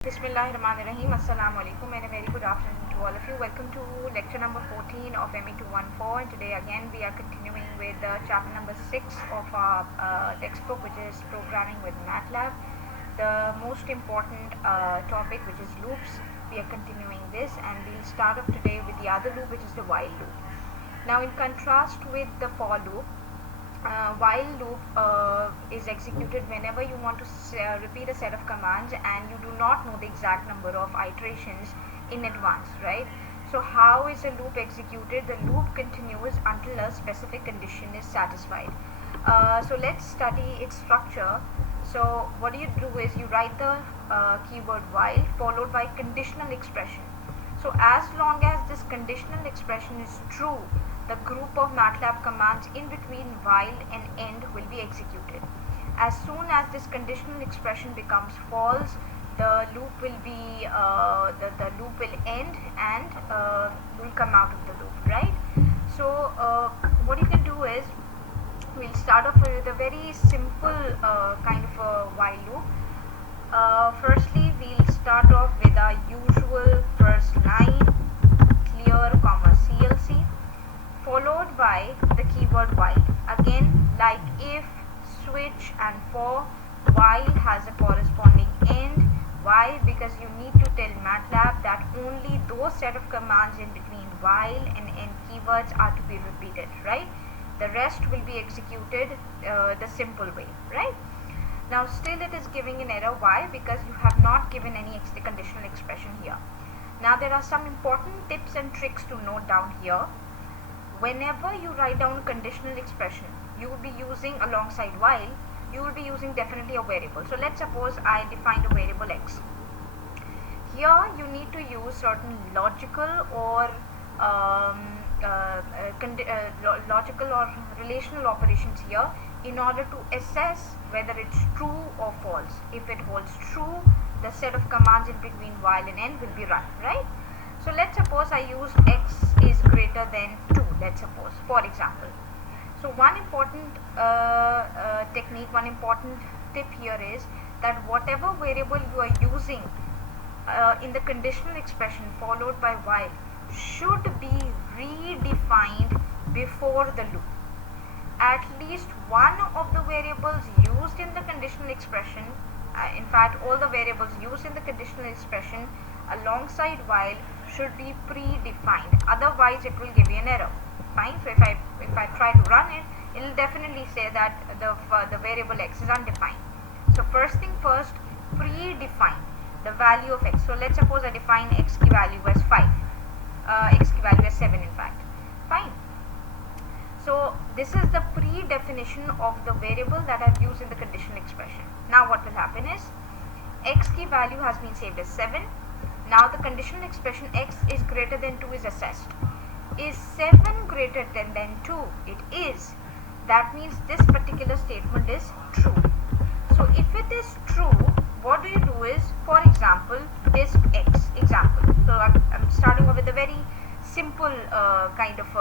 Bismillahirrahmanirrahim. Assalamu alaikum and a very good afternoon to all of you. Welcome to lecture number 14 of ME214. Today again we are continuing with chapter number 6 of our textbook, which is programming with MATLAB. The most important topic, which is loops. We are continuing this and we'll start off today with the other loop, which is the while loop. Now in contrast with the for loop, while loop is executed whenever you want to repeat a set of commands and you do not know the exact number of iterations in advance, right? So how is a loop executed? The loop continues until a specific condition is satisfied. So let's study its structure. So what you do is you write the keyword while followed by conditional expression. So as long as this conditional expression is true, the group of MATLAB commands in between while and end will be executed. As soon as this conditional expression becomes false, the loop will be the loop will end and will come out of the loop, right? So what you can do is we'll start off with a very simple kind of a while loop. Firstly, we'll start off with our usual first line, clear, comma, CLC, followed by the keyword while. Again, like if, switch and for, while has a corresponding end. Why? Because you need to tell MATLAB that only those set of commands in between while and end keywords are to be repeated, right? The rest will be executed the simple way, right? Now still it is giving an error. Why? Because you have not given any conditional expression here. Now there are some important tips and tricks to note down here. Whenever you write down conditional expression, you will be using alongside while, you will be using definitely a variable. So let's suppose I defined a variable x. Here you need to use certain logical or logical or relational operations here in order to assess whether it's true or false. If it holds true, the set of commands in between while and end will be run, right? So let's suppose I used x is greater than 2, let's suppose, for example. So one important technique, one important tip here is that whatever variable you are using in the conditional expression followed by while should be redefined before the loop. At least one of the variables used in the conditional expression, in fact all the variables used in the conditional expression alongside while should be predefined, otherwise it will give you an error. Fine. So if I try to run it, it will definitely say that the variable x is undefined. So first thing first, predefine the value of x. So let's suppose I define x key value as 5, x key value as 7 in fact. Fine. So this is the pre-definition of the variable that I've used in the conditional expression. Now what will happen is x key value has been saved as 7. Now the conditional expression x is greater than 2 is assessed. Is 7 greater than 2? It is. That means this particular statement is true. So if it is true, what do you do is, for example, disk x example. So I'm starting off with a very simple kind of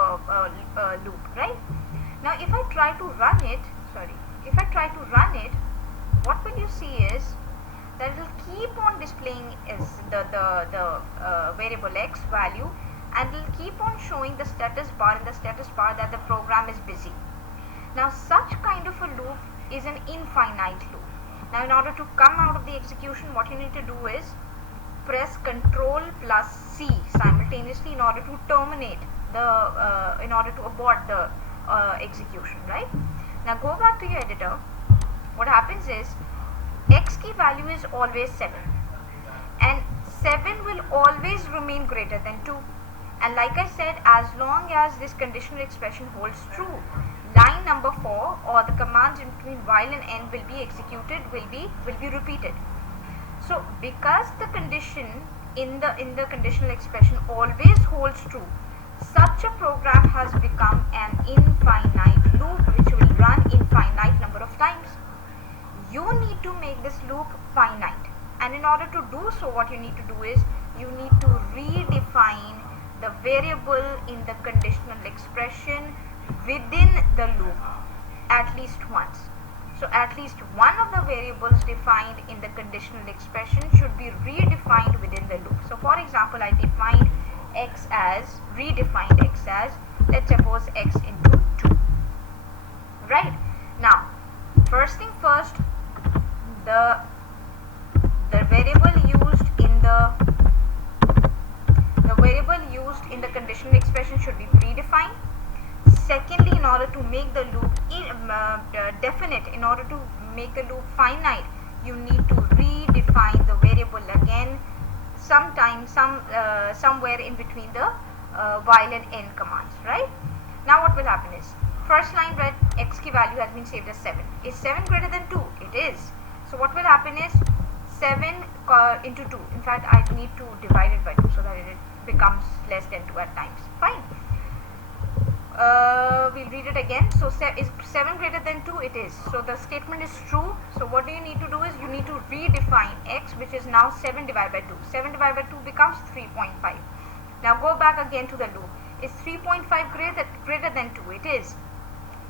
loop, right? Now if I try to run it, what will you see is that it will keep on displaying is the variable x value, and it will keep on showing the status bar in the status bar that the program is busy. Now such kind of a loop is an infinite loop. Now in order to come out of the execution, what you need to do is press Ctrl plus C simultaneously in order to terminate the in order to abort the execution, right? Now go back to your editor. What happens is x key value is always 7 and 7 will always remain greater than 2, and like I said, as long as this conditional expression holds true, line number 4 or the commands in between while and end will be executed, will be repeated. So because the condition in the conditional expression always holds true, such a program has become an infinite loop which will run infinite number of times. You need to make this loop finite, and in order to do so, what you need to do is you need to redefine the variable in the conditional expression within the loop at least once. So at least one of the variables defined in the conditional expression should be redefined within the loop. So for example, I redefined x as, let's suppose x into 2. Right? Now, first thing first, the variable used in the conditional expression should be predefined. Secondly, in order to make the loop definite, in order to make the loop finite, you need to redefine the variable again somewhere in between the while and end commands, right? Now what will happen is, first line read x ki value has been saved as 7. Is 7 greater than 2? It is. So what will happen is 7 into 2. In fact, I need to divide it by 2 so that it becomes less than 2 at times. Fine. We'll read it again. So is 7 greater than 2? It is. So the statement is true. So what do you need to do is, you need to redefine x, which is now 7 divided by 2. 7 divided by 2 becomes 3.5. Now go back again to the loop. Is 3.5 greater than 2? It is.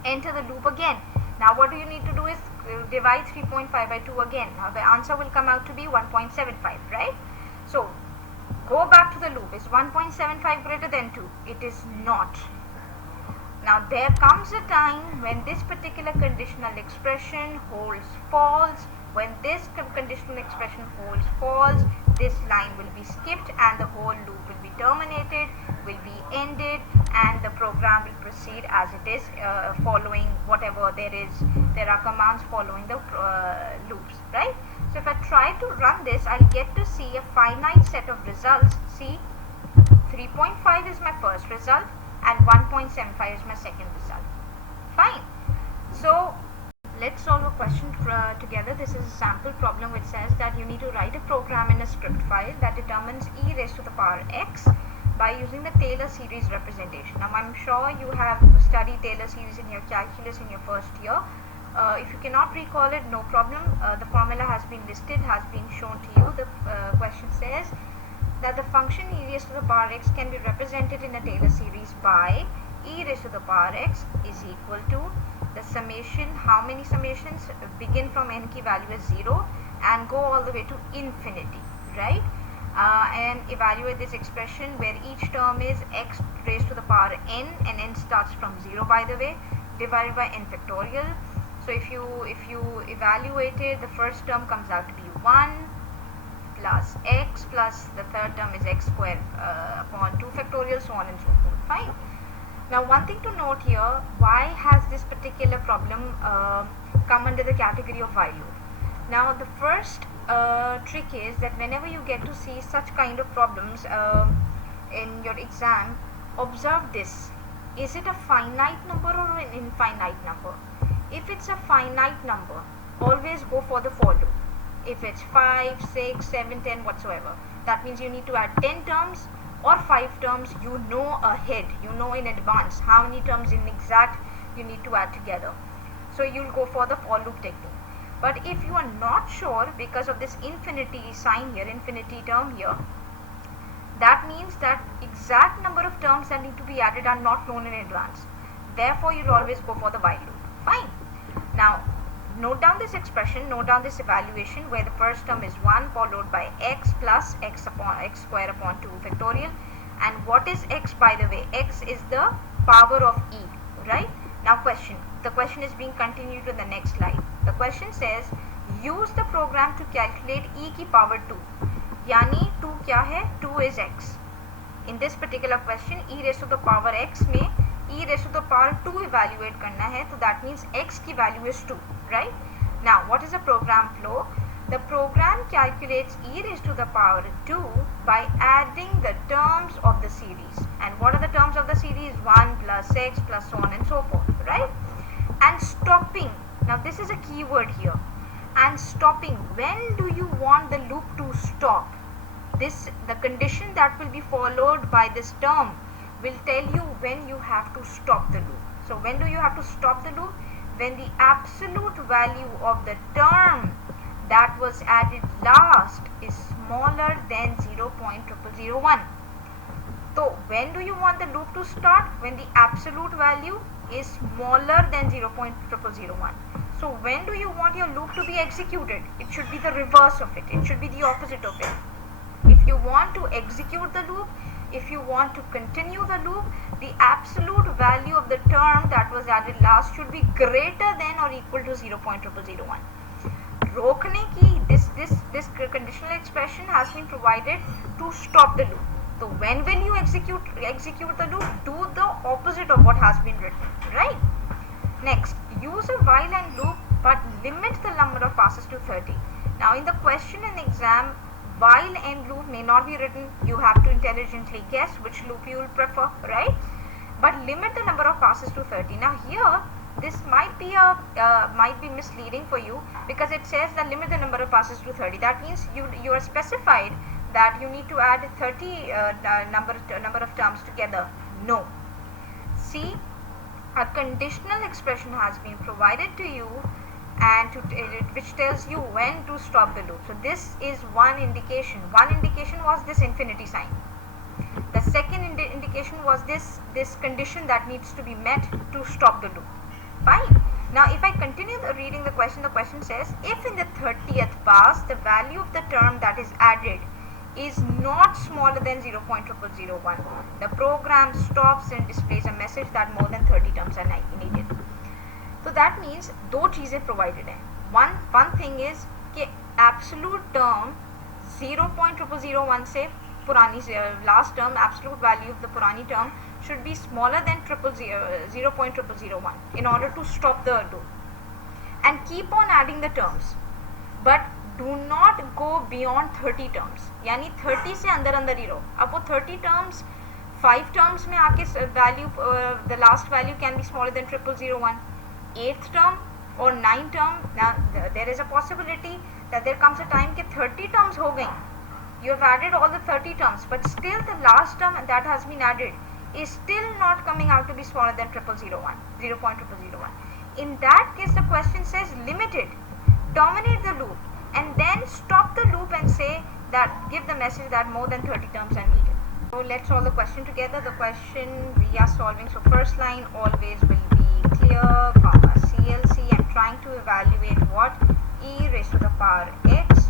Enter the loop again. Now what do you need to do is divide 3.5 by 2 again. Now the answer will come out to be 1.75, right? So go back to the loop. Is 1.75 greater than 2? It is not. Now there comes a time when this particular conditional expression holds false. When this conditional expression holds false, this line will be skipped and the whole loop will be terminated, will be ended, and the program will proceed as it is, following whatever there are commands following the loops, right? So if I try to run this, I'll get to see a finite set of results. See, 3.5 is my first result and 1.75 is my second result. Fine. So let's solve a question together. This is a sample problem which says that you need to write a program in a script file that determines e raised to the power x by using the Taylor series representation. Now I'm sure you have studied Taylor series in your calculus in your first year. If you cannot recall it, no problem. The formula has been listed, has been shown to you. The question says that the function e raised to the power x can be represented in a Taylor series by e raised to the power x is equal to the summation. How many summations begin from n ki value is 0 and go all the way to infinity, right? And evaluate this expression where each term is x raised to the power n, and n starts from 0 by the way, divided by n factorial. So if you evaluate it, the first term comes out to be 1 plus x plus the third term is x squared upon 2 factorial, so on and so forth. Fine. Now one thing to note here, why has this particular problem come under the category of while loop? Now the first trick is that whenever you get to see such kind of problems in your exam, observe this. Is it a finite number or an infinite number? If it's a finite number, always go for the for loop. If it's 5, 6, 7, 10 whatsoever, that means you need to add 10 terms or 5 terms, you know ahead, you know in advance how many terms in exact you need to add together. So you'll go for the for loop technique. But if you are not sure because of this infinity sign here, infinity term here, that means that exact number of terms that need to be added are not known in advance. Therefore you'll always go for the while loop. Fine. Now note down this expression, note down this evaluation where the first term is 1 followed by x plus x square upon 2 factorial. And what is x, by the way? X is the power of e, right? Now the question is being continued to the next slide. The question says use the program to calculate e की power 2. यानी 2 क्या है? 2 is x. In this particular question, e raised to the power x में e raised to the power 2 evaluate करना है, so that means x की value is 2, right? Now what is the program flow? The program calculates e raised to the power 2 by adding the terms of the series. And what are the terms of the series? 1 plus x plus so on and so forth, right? And stopping. Now this is a key word here. And stopping. When do you want the loop to stop? The condition that will be followed by this term will tell you when you have to stop the loop. So when do you have to stop the loop? When the absolute value of the term that was added last is smaller than 0.0001. So when do you want the loop to start? When the absolute value is smaller than 0.0001. So when do you want your loop to be executed? It should be the reverse of it. It should be the opposite of it. If you want to execute the loop, if you want to continue the loop, the absolute value of the term that was added last should be greater than or equal to 0.0001. रोकने की this conditional expression has been provided to stop the loop. So when will you execute the loop? Do the opposite of what has been written, right? Next, use a while and loop but limit the number of passes to 30. Now in the question in the exam, while and loop may not be written. You have to intelligently guess which loop you will prefer, right? But limit the number of passes to 30. Now here, this might be misleading for you, because it says that limit the number of passes to 30. That means you are specified that you need to add 30 number of terms together. No. See, a conditional expression has been provided to you, and which tells you when to stop the loop. So this is one indication. One indication was this infinity sign. The second indication was this condition that needs to be met to stop the loop. Fine. Now if I continue reading the question says, if in the 30th pass the value of the term that is added is not smaller than 0.0001, the program stops and displays a message that more than 30 terms are needed. So that means दो चीजें provided हैं. One thing is कि absolute term 0.0001 से पुरानी last term, absolute value of the पुरानी term should be smaller than 0.0001 in order to stop the loop, and keep on adding the terms, but do not go beyond 30 terms. यानी 30 से अंदर ही रहो. अब वो 30 terms 5 terms में आके value the last value can be smaller than 0001. 8th term or 9th term, now there is a possibility that there comes a time कि 30 terms हो गई. You have added all the 30 terms, but still the last term that has been added is still not coming out to be smaller than 0.0001. In that case, the question says limited, terminate the loop, and then stop the loop and say that, give the message that more than 30 terms are needed. So let's solve the question together. The question we are solving, so first line always will be clear, comma CLC. I'm trying to evaluate what? E raised to the power x,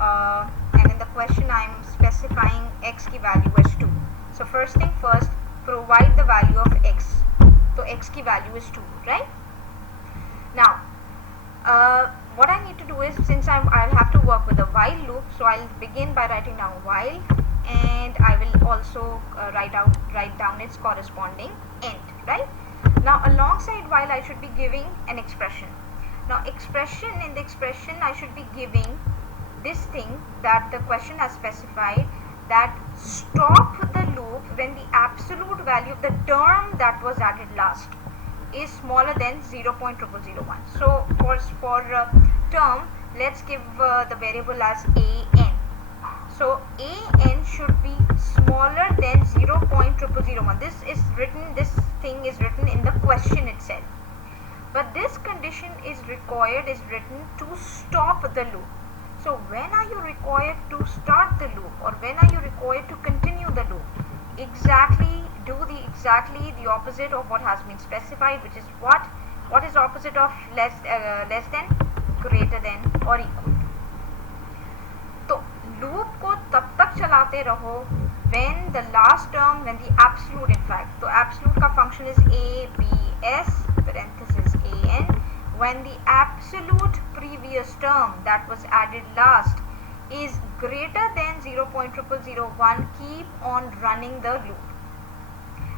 and in the question I'm specifying x ki value as 2. So first thing first, provide the value of x. So x ki value is 2, right? Now what I need to do is, since I'll have to work with a while loop, so I'll begin by writing down while, and I will also write down its corresponding end, right? Now alongside while I should be giving an expression. Now in the expression I should be giving this thing that the question has specified, that stop the loop when the absolute value of the term that was added last is smaller than 0.0001. So for term, let's give the variable as an. So an should be smaller than 0.0001. This thing is written in the question itself. But this condition is written to stop the loop. So when are you required to start the loop, or when are you required to continue the loop? Exactly the opposite of what has been specified, which is what? What is opposite of less than? Greater than or equal to. तो loop को तब तक चलाते रहो when the last term, when the absolute, in fact, तो absolute का function is a, b, s, parenthesis a, n. When the absolute previous term that was added last is greater than 0.0001, keep on running the loop.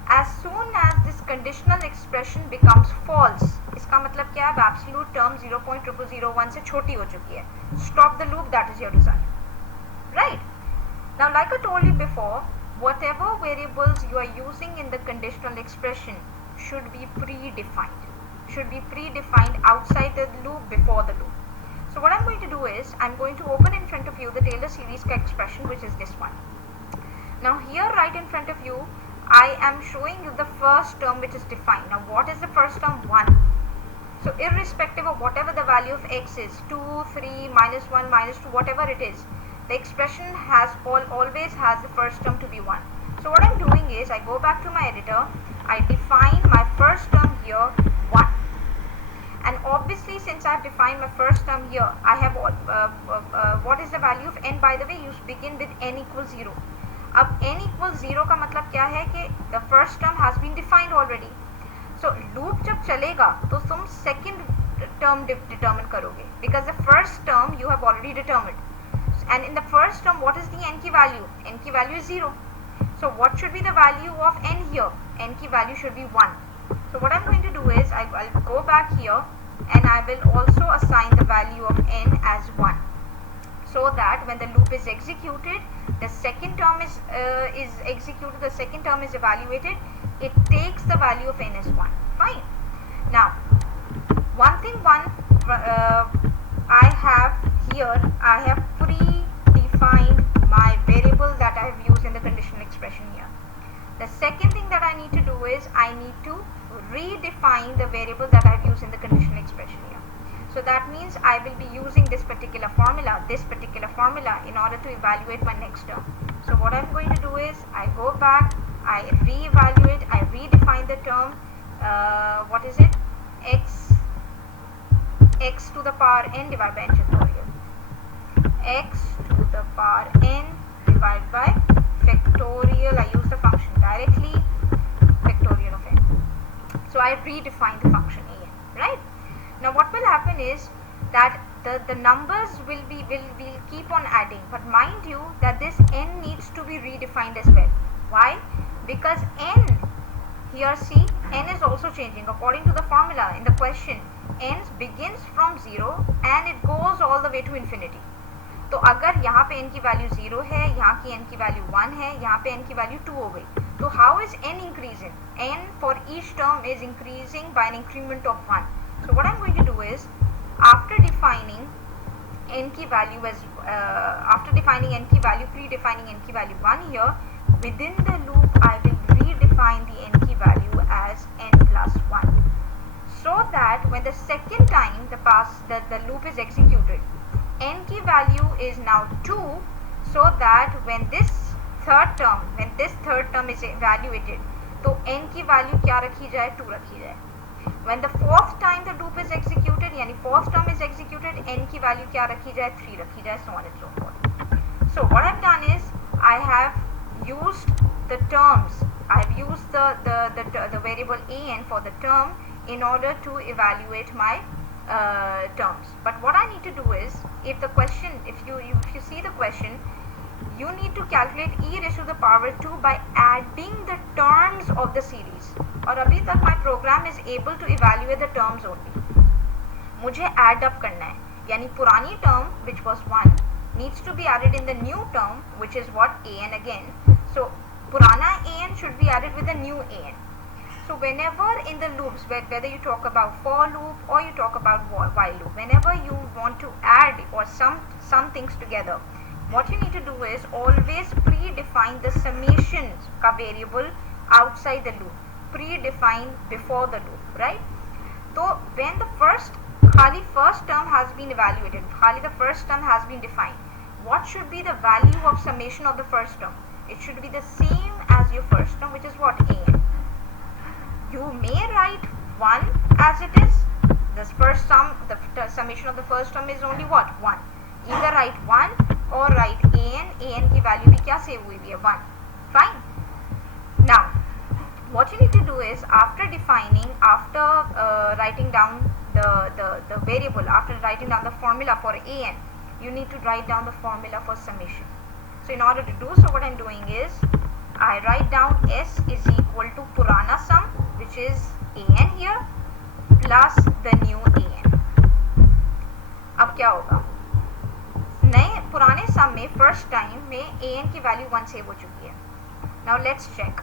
As soon as this conditional expression becomes false, इसका मतलब क्या है? Absolute term 0.0001 से छोटी हो चुकी है. Stop the loop, that is your result. Right? Now, like I told you before, whatever variables you are using in the conditional expression should be predefined. Should be predefined outside the loop, before the loop. So what I'm going to do is, I'm going to open in front of you the Taylor series ka expression, which is this one. Now here right in front of you, I am showing you the first term which is defined. Now what is the first term? 1. So irrespective of whatever the value of x is, 2, 3, minus 1, minus 2, whatever it is, the expression always has the first term to be 1. So what I'm doing is, I go back to my editor, I define my first term here, 1. And obviously since I've defined my first term here, I have what is the value of n? By the way, you begin with n equals 0. अब n equals 0 का मतलब क्या है कि the first term has been defined already. So loop जब चलेगा तो तुम second term determine करोगे, because the first term you have already determined. And in the first term, what is the n की value? N की value is 0. So what should be the value of n here? N की value should be 1. So what I'm going to do is I'll go back here and I will also assign the value of n as 1, so that when the loop is executed, the second term is executed, the second term is evaluated, it takes the value of n as 1. Fine. Now I have here, I have predefined my variable that I have used in the conditional expression here. The second thing that I need to do is I need to redefine the variable that I have used in the conditional expression here. So that means I will be using this particular formula in order to evaluate my next term. So what I'm going to do is I go back, I reevaluate, I redefine the term, what is it? X to the power n divided by n factorial. X to the power n divided by factorial, I use the function directly, factorial of n. So I redefine the function an, right? Now what will happen is that the numbers will keep on adding, but mind you that this n needs to be redefined as well. Why? Because n here, see, n is also changing according to the formula in the question. n begins from 0 and it goes all the way to infinity. तो अगर यहाँ पे n की value 0 है, यहाँ की n की value 1 है, यहाँ पे n की वैल्यू 2 हो गई, तो how is n increasing? N for each term is increasing by an increment of 1. So what I'm going to do is, after defining n की value as predefining n की value 1 here, within the loop I will redefine the n की value as n plus 1, so that when the second time the loop is executed, n की value is now 2, so that when this third term is evaluated, तो n की value क्या रखी जाए? 2 रखी जाए. When the fourth time the loop is executed, यानी fourth term is executed, n की value क्या रखी जाए? 3 रखी जाए, so on and so forth. So what I've done is I have used the terms, I have used the variable an for the term in order to evaluate my terms. But what I need to do is, if you see the question, you need to calculate e raised to the power 2 by adding the terms of the series. और अभी तक my program is able to evaluate the terms only. मुझे add up करना है, यानी पुरानी term which was 1 needs to be added in the new term, which is what? an again. So पुराना an should be added with the new an. So whenever in the loops, whether you talk about for loop or you talk about while loop, whenever you want to add or some things together, what you need to do is always predefine the summation का variable outside the loop, predefine before the loop, right? So when the first term has been evaluated, the first term has been defined, what should be the value of summation of the first term? It should be the same as your first term, which is what? an. You may write 1 as it is. This first sum, the summation of the first term is only what? 1. Either write 1 or write an की value भी क्या save हुई भी है? 1. Fine. Now, what you need to do is, after writing down the variable, after writing down the formula for an, you need to write down the formula for summation. So in order to do so, what I'm doing is, I write down s is equal to purana sum, which is an here, plus the new an. अब क्या होगा? नए पुराने सम में first time में an की value 1 save हो चुकी है. Now let's check.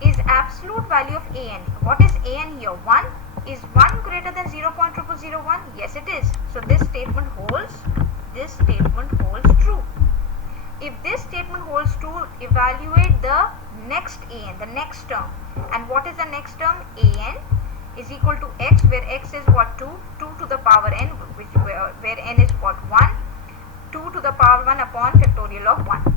Is absolute value of an, what is an here? 1. Is 1 greater than 0.0001? Yes, it is. So this statement holds. This statement holds true. If this statement holds true, evaluate the next an, the next term. And what is the next term? An is equal to x, where x is what? 2 to the power n, where n is what? 1. 2 to the power 1 upon factorial of 1.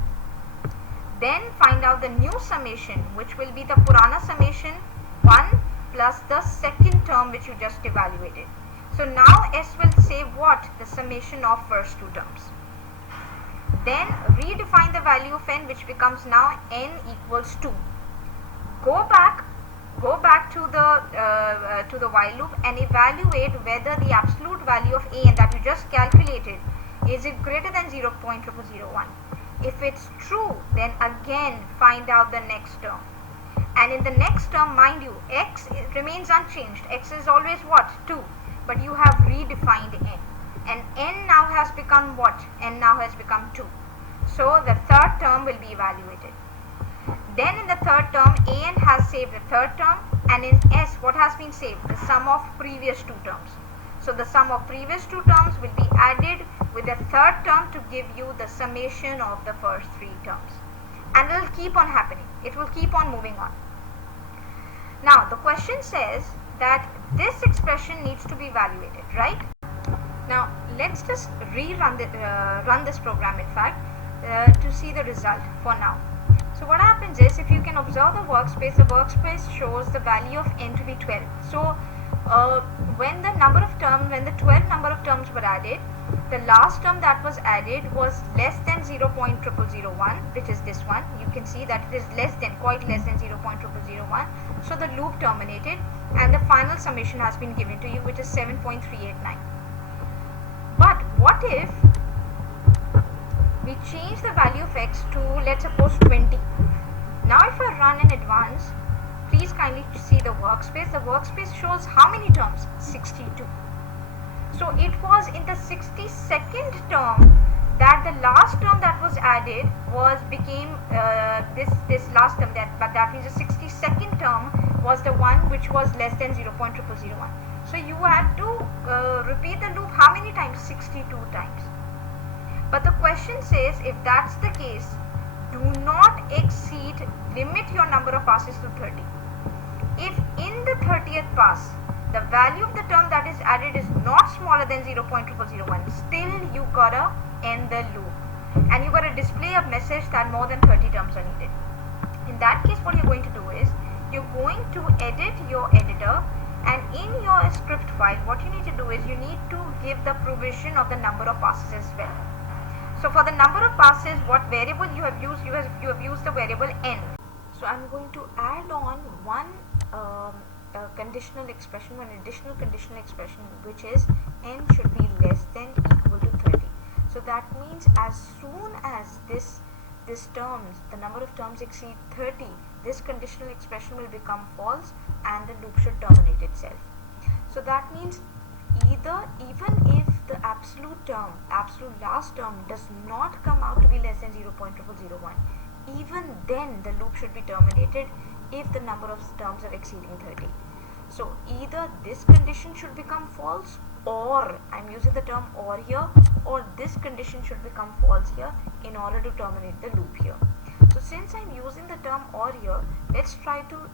Then find out the new summation, which will be the purana summation 1 plus the second term which you just evaluated. So now S will say what? The summation of first two terms. Then redefine the value of n, which becomes now n equals 2. Go back to the while loop and evaluate whether the absolute value of a n that you just calculated is it greater than 0.0001. If it's true, then again find out the next term. And in the next term, mind you, x remains unchanged. X is always what? 2. But you have redefined n. And n now has become what? N now has become 2. So the third term will be evaluated. Then in the third term, an has saved the third term, and in S, what has been saved? The sum of previous two terms. So the sum of previous two terms will be added with the third term to give you the summation of the first three terms. And it will keep on happening. It will keep on moving on. Now the question says that this expression needs to be evaluated, right? Now let's just run this program, in fact, to see the result for now. So what happens is, if you can observe the workspace shows the value of n to be 12. So when the 12 number of terms were added, the last term that was added was less than 0.0001, which is this one. You can see that it is quite less than 0.0001. So the loop terminated and the final summation has been given to you, which is 7.389. But what if we change the value of x to, let's suppose, 20. Now if I run in advance, please kindly see the workspace. The workspace shows how many terms? 62. So it was in the 62nd term that the last term that was added became this last term, that means the 62nd term was the one which was less than 0.0001. So you had to repeat the loop how many times? 62 times. But the question says, if that's the case, do not limit your number of passes to 30. If in the 30th pass, the value of the term that is added is not smaller than 0.0001, still you gotta end the loop. And you gotta display a message that more than 30 terms are needed. In that case, what you're going to do is, you're going to edit your editor, and in your script file, what you need to do is, you need to give the provision of the number of passes as well. So for the number of passes, what variable you have used? You have used the variable n. So I'm going to add on one conditional expression, one additional conditional expression, which is n should be less than equal to 30. So that means as soon as the number of terms exceed 30, this conditional expression will become false and the loop should terminate itself. So that means even if the absolute last term does not come out to be less than 0.0001, even then the loop should be terminated if the number of terms are exceeding 30. So either this condition should become false, or I'm using the term or here, or this condition should become false here in order to terminate the loop here. So since I'm using the term or here, let's try to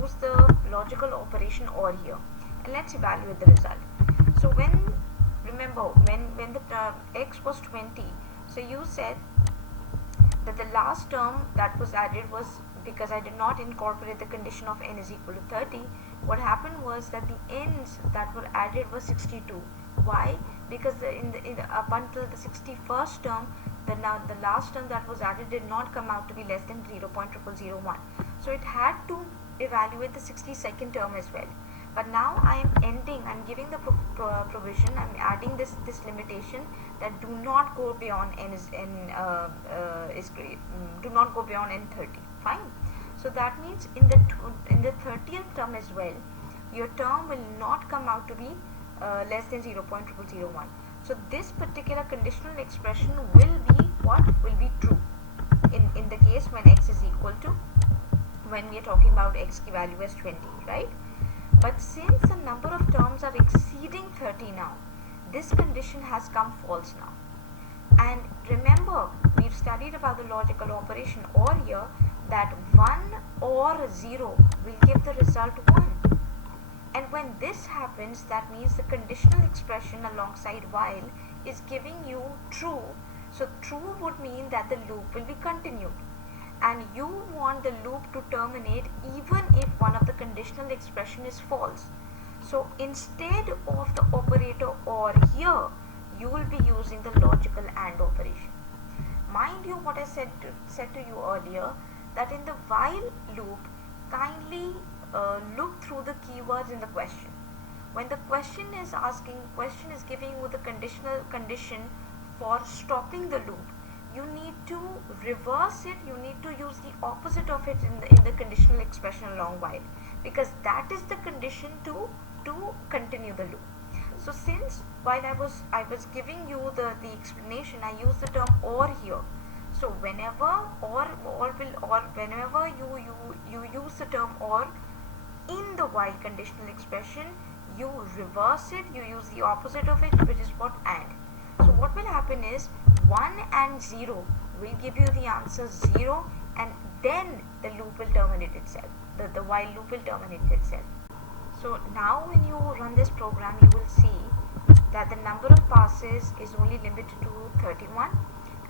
use the logical operation or here, and let's evaluate the result. So remember when the x was 20, so you said that the last term that was added was, because I did not incorporate the condition of n is equal to 30, what happened was that the n's that were added were 62. Why? Because up until the 61st term, the last term that was added did not come out to be less than 0.0001. So it had to evaluate the 62nd term as well. But now I'm giving the provision, I'm adding this limitation that do not go beyond do not go beyond n30. Fine. So that means in the 30th term as well, your term will not come out to be less than 0.0001. So this particular conditional expression will be what? Will be true in the case when x is equal to, when we are talking about x ki value as 20, right? But since the number of terms are exceeding 30 now, this condition has come false now. And remember, we've studied about the logical operation or here, that 1 or 0 will give the result 1. And when this happens, that means the conditional expression alongside while is giving you true. So true would mean that the loop will be continued. and you want the loop to terminate even if one of the conditional expression is false. So instead of the operator OR here, you will be using the logical AND operation. Mind you, what I said to you earlier, that in the while loop, kindly look through the keywords in the question. When the question is giving you the conditional condition for stopping the loop, you need to reverse it. You need to use the opposite of it in the conditional expression along while, because that is the condition to continue the loop. So since while I was giving you the explanation, I use the term OR here. So whenever whenever you use the term OR in the while conditional expression, you reverse it, you use the opposite of it, which is what AND. So what will happen is 1 and 0 will give you the answer 0, and then the loop will terminate itself. The while loop will terminate itself. So now when you run this program, you will see that the number of passes is only limited to 31,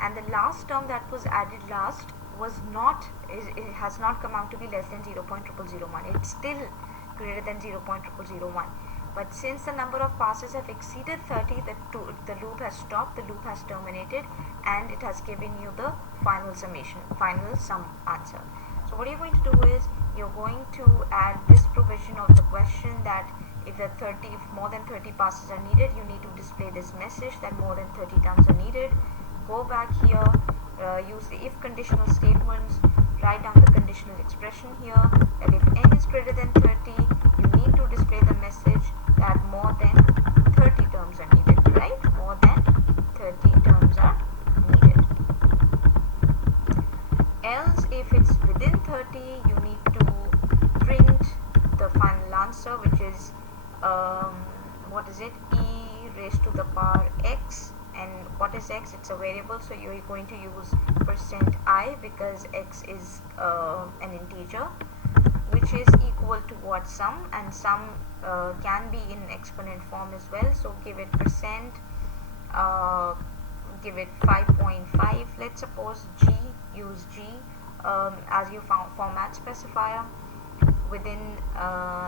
and the last term that was added last it has not come out to be less than 0.0001. It's still greater than 0.0001. But since the number of passes have exceeded 30, the loop has stopped, the loop has terminated, and it has given you the final summation, final sum answer. So what you're going to do is, you're going to add this provision of the question that if more than 30 passes are needed, you need to display this message that more than 30 terms are needed. Go back here, use the if conditional statements, write down the conditional expression here, that if n is greater than 30, you need to display the message that more than 30 terms are needed, right? More than 30 terms are needed. Else, if it's within 30, you need to print the final answer, which is what is it? E raised to the power x. And what is x? It's a variable, so you're going to use %i because x is an integer, which is equal to what? Sum, and sum can be in exponent form as well. So give it %, give it 5.5. Let's suppose g, use g as your format specifier. Within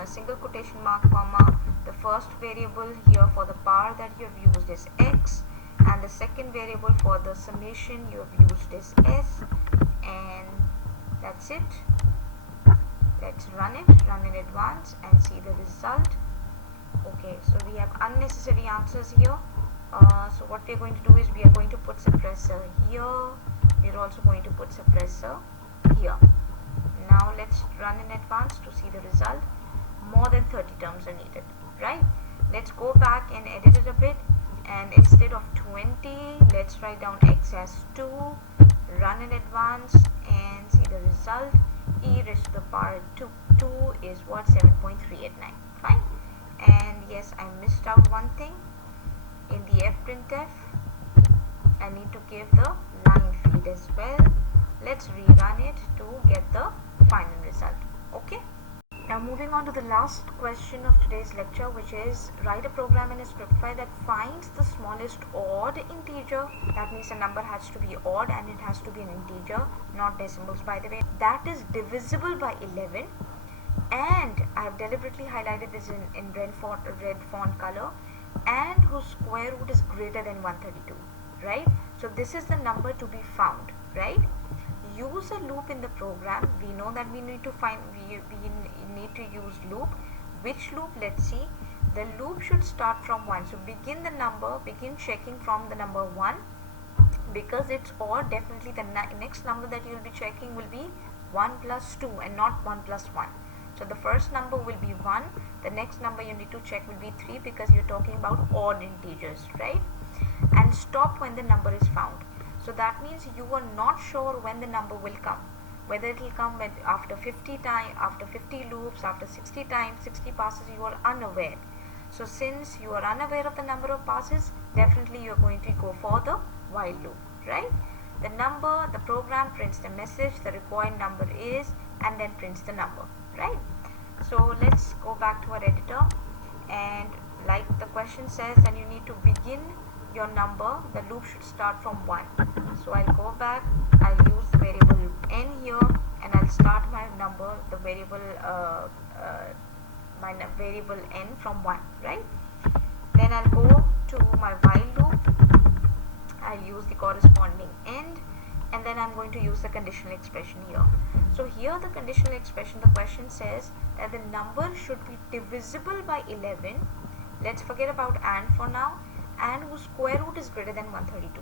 single quotation mark comma, the first variable here for the power that you have used is x, and the second variable for the summation you have used is s, and that's it. Let's run it in advance and see the result. Okay, so we have unnecessary answers here. So what we're going to do is, we are going to put suppressor here. We're also going to put suppressor here. Now let's run in advance to see the result. More than 30 terms are needed, right? Let's go back and edit it a bit, and instead of 20, let's write down x as 2, run in advance and see the result. E raised to the power 2 is what? 7.389. Fine. And yes, I missed out one thing. In the fprintf, I need to give the line feed as well. Let's rerun it to get the final result. Okay. Now moving on to the last question of today's lecture, which is, write a program in a script file that finds the smallest odd integer. That means the number has to be odd and it has to be an integer, not decimals by the way, that is divisible by 11, and I have deliberately highlighted this in red font color, and whose square root is greater than 132, right? So this is the number to be found, right? Use a loop in the program. We know that we need to need to use loop. Which loop? Let's see. The loop should start from 1. So begin checking from the number 1, because it's odd. Definitely the next number that you will be checking will be 1 plus 2 and not 1 plus 1. So the first number will be 1. The next number you need to check will be 3, because you're talking about odd integers, right? And stop when the number is found. So that means you are not sure when the number will come, whether it will come after 50 times, after 50 loops, after 60 times, 60 passes. You are unaware. So since you are unaware of the number of passes, definitely you are going to go for the while loop, right? The program prints the message, the required number is, and then prints the number, right? So let's go back to our editor, and like the question says, then you need to begin your number. The loop should start from 1. So I'll go back, I'll use the variable n here, and I'll start my number, the variable variable n from 1, right? Then I'll go to my while loop, I'll use the corresponding end, and then I'm going to use the conditional expression here. So here the conditional expression, the question says that the number should be divisible by 11. Let's forget about and for now, and whose square root is greater than 132.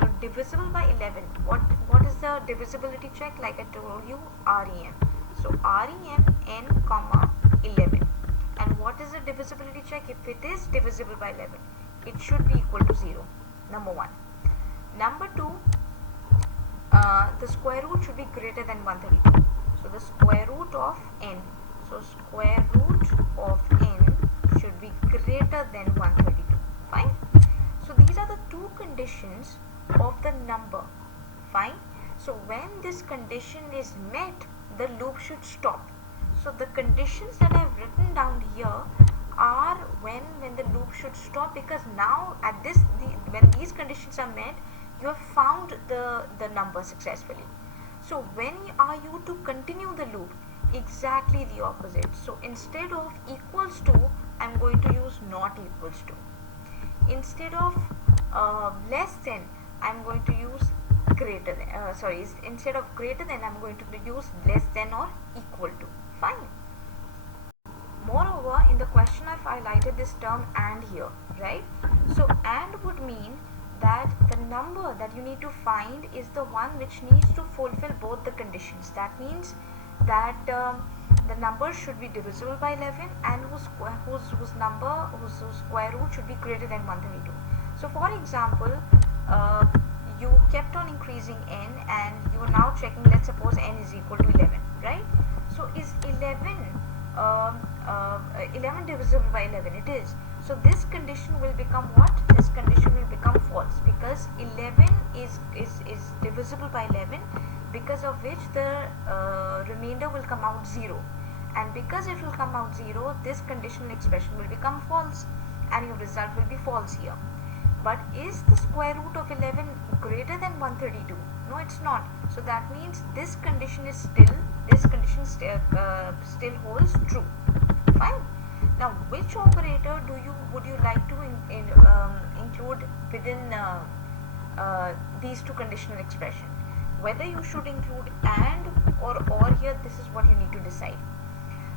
So divisible by 11. What is the divisibility check? Like I told you, REM. So REM n comma 11. And what is the divisibility check? If it is divisible by 11, it should be equal to 0. Number 1. Number 2, the square root should be greater than 132. So the square root of n. So square root of n should be greater than 132. Fine. So these are the two conditions of the number. Fine. So when this condition is met, the loop should stop. So the conditions that I've written down here are when the loop should stop, because now at when these conditions are met, you have found the number successfully. So when are you to continue the loop? Exactly the opposite. So instead of equals to, I'm going to use not equals to. Instead of less than, I'm going to use greater than. Instead of greater than, I'm going to use less than or equal to. Fine. Moreover, in the question I've highlighted this term and here, right? So and would mean that the number that you need to find is the one which needs to fulfill both the conditions. That means that the number should be divisible by 11 and whose square root should be greater than 132. So for example, you kept on increasing n and you are now checking, let's suppose n is equal to 11, right? So is 11 divisible by 11? It is. So this condition will become what? This condition will become false, because 11 is divisible by 11, because of which the remainder will come out 0, and because it will come out 0, this conditional expression will become false and your result will be false here. But is the square root of 11 greater than 132? No, it's not. So that means this condition still holds true. Fine. Now, which operator would you like to include within these two conditional expression? Whether you should include and or here, this is what you need to decide.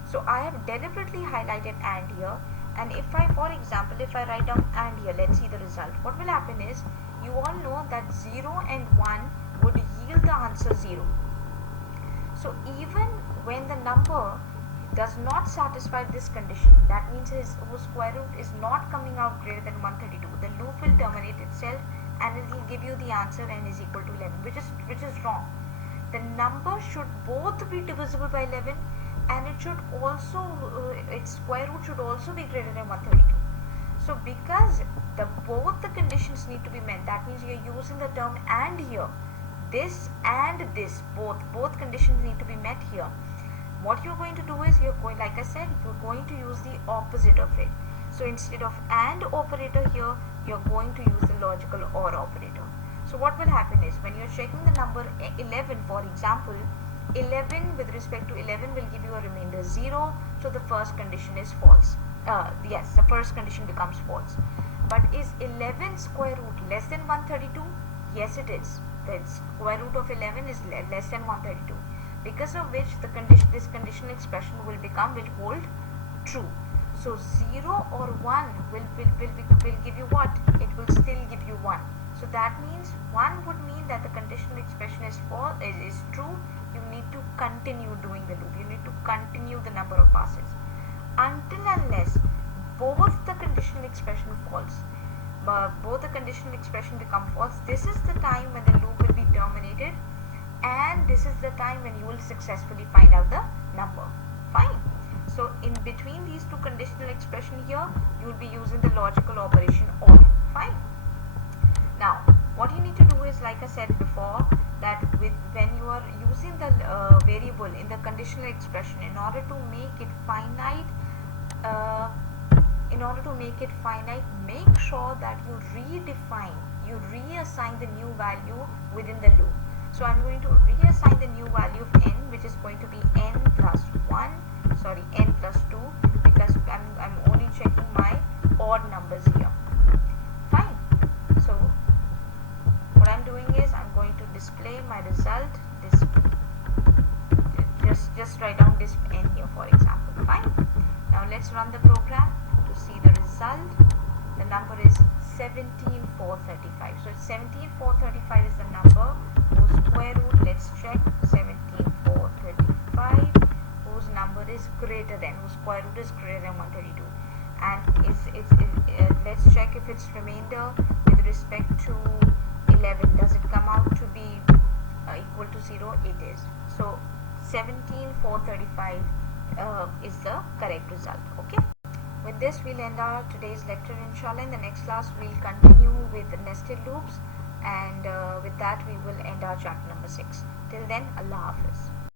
So I have deliberately highlighted and here, and if I, for example, if I write down and here, let's see the result. What will happen is, you all know that 0 and 1 would yield the answer 0. So even when the number does not satisfy this condition, that means whose square root is not coming out greater than 132, the loop will terminate itself and it will give you the answer n is equal to 11, which is wrong. The number should both be divisible by 11, and it should also its square root should also be greater than 132. So because both the conditions need to be met, that means you are using the term and here. This and this, both conditions need to be met here. What you're going to do is, like I said, you're going to use the opposite of it. So instead of and operator here, you're going to use the logical or operator. So what will happen is, when you're checking the number 11, for example, 11 with respect to 11 will give you a remainder 0. So the first condition is false. Yes, the first condition becomes false. But is 11 square root less than 132? Yes, it is. The square root of 11 is less than 132. Because of which this conditional expression will hold true. So 0 or 1 will give you what? It will still give you 1. So that means 1 would mean that the conditional expression is true. You need to continue doing the loop. You need to continue the number of passes until unless both the conditional expression false. Both the conditional expression become false. This is the time when the loop will be terminated, and this is the time when you will successfully find out the number. Fine. So in between these two conditional expression here, you will be using the logical operation OR. Fine. Now, what you need to do is, like I said before, that when you are using the variable in the conditional expression, in order to make it finite, make sure that you reassign the new value within the loop. So I'm going to reassign the new value of n, which is going to be n plus 2, because I'm only checking my odd numbers here. Fine. So what I'm doing is I'm going to display my result. Just write down this n here, for example. Fine. Now let's run the program to see the result. The number is 17,435. So 17,435 is the number whose square root, let's check, 17,435, whose number is greater than, whose square root is greater than 132. And let's check if its remainder with respect to 11, does it come out to be equal to 0? It is. So 17,435 is the correct result. Okay. With this, we'll end our today's lecture, inshallah. In the next class, we'll continue with the nested loops, and with that, we will end our chapter number 6. Till then, Allah Hafiz.